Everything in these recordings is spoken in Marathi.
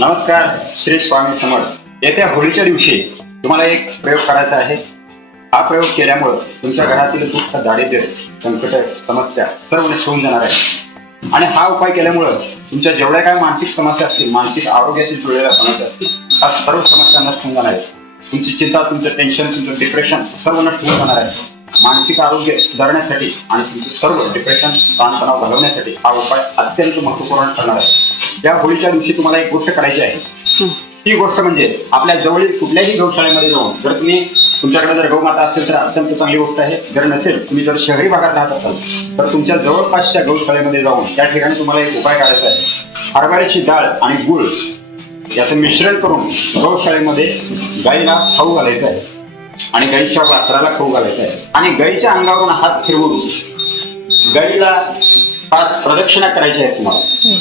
नमस्कार श्री स्वामी समर्थ. येत्या होळीच्या दिवशी तुम्हाला एक प्रयोग करायचा आहे. हा प्रयोग केल्यामुळं तुमच्या घरातील दुःख दारिद्र्य संकट समस्या सर्व नष्ट होऊन जाणार आहे. आणि हा उपाय केल्यामुळं तुमच्या जेवढ्या काय मानसिक समस्या असतील मानसिक आरोग्याशी जुळलेल्या समस्या असतील ह्या सर्व समस्या नष्ट होऊन जाणार आहे तुमची चिंता तुमचं टेन्शन तुमचं डिप्रेशन सर्व नष्ट होऊन जाणार आहे. मानसिक आरोग्य सुधारण्यासाठी आणि तुमचं सर्व डिप्रेशन ताणतणाव घालवण्यासाठी हा उपाय अत्यंत महत्त्वपूर्ण ठरणार आहे. या होळीच्या दिवशी तुम्हाला एक गोष्ट करायची आहे. ती गोष्ट म्हणजे आपल्या जवळील कुठल्याही गौशाळेमध्ये जाऊन जर तुम्ही तुमच्याकडे जर गौमाता असेल तर अत्यंत चांगली गोष्ट आहे. जर नसेल तुम्ही जर शहरी भागात राहत असाल तर तुमच्या जवळपासच्या गौशाळेमध्ये जाऊन त्या ठिकाणी तुम्हाला एक उपाय करायचा आहे. हरभऱ्याची डाळ आणि गुळ याचं मिश्रण करून गौशाळेमध्ये गाईला खाऊ घालायचं आहे. आणि गाईच्या वासराला खाऊ घालायचा आहे. आणि गाईच्या अंगावरून हात फिरवून गाईला पाच प्रदक्षिणा करायच्या आहेत तुम्हाला.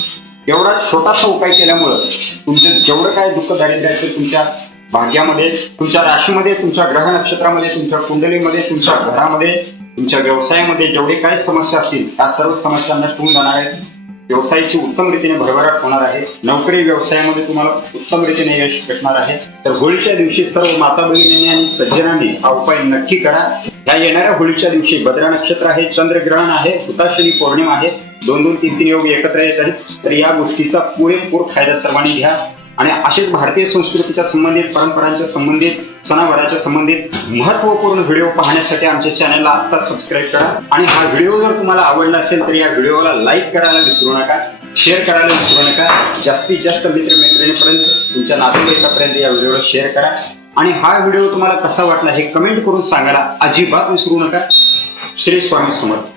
एवढा छोटासा उपाय केल्यामुळं तुमचं जेवढं काय दुःख दारिद्र्य असेल तुमच्या भाग्यामध्ये तुमच्या राशीमध्ये तुमच्या ग्रह नक्षत्रामध्ये तुमच्या कुंडलीमध्ये तुमच्या घरामध्ये तुमच्या व्यवसायामध्ये जेवढे काही समस्या असतील त्या सर्व समस्या नष्ट होऊन जाणार आहेत. व्यवसायाची उत्तम रीतीने भरभराट होणार आहे. नोकरी व्यवसायामध्ये तुम्हाला उत्तम रीतीने यश भेटणार आहे. तर होळीच्या दिवशी सर्व माता भगिनींनी आणि सज्जनांनी हा उपाय नक्की करा. या येणाऱ्या होळीच्या दिवशी भद्रा नक्षत्र आहे चंद्रग्रहण आहे हुताशनी पौर्णिमा आहे. दोन दोन तीन तीन योग एकत्र येत आहेत. तर या गोष्टीचा पुरेपूर फायदा सर्वांनी घ्या. आणि असेच भारतीय संस्कृतीच्या संबंधित परंपरांच्या संबंधित सणावाराच्या संबंधित महत्त्वपूर्ण व्हिडिओ पाहण्यासाठी आमच्या चॅनलला आता सबस्क्राईब करा. आणि हा व्हिडिओ जर तुम्हाला आवडला असेल तर या व्हिडिओला लाईक करायला विसरू नका शेअर करायला विसरू नका. जास्तीत जास्त मित्रमैत्रिणीपर्यंत तुमच्या नातेवाईकापर्यंत या व्हिडिओला शेअर करा. आणि हा व्हिडिओ तुम्हाला कसा वाटला हे कमेंट करून सांगायला अजिबात विसरू नका. श्री स्वामी समर्थ.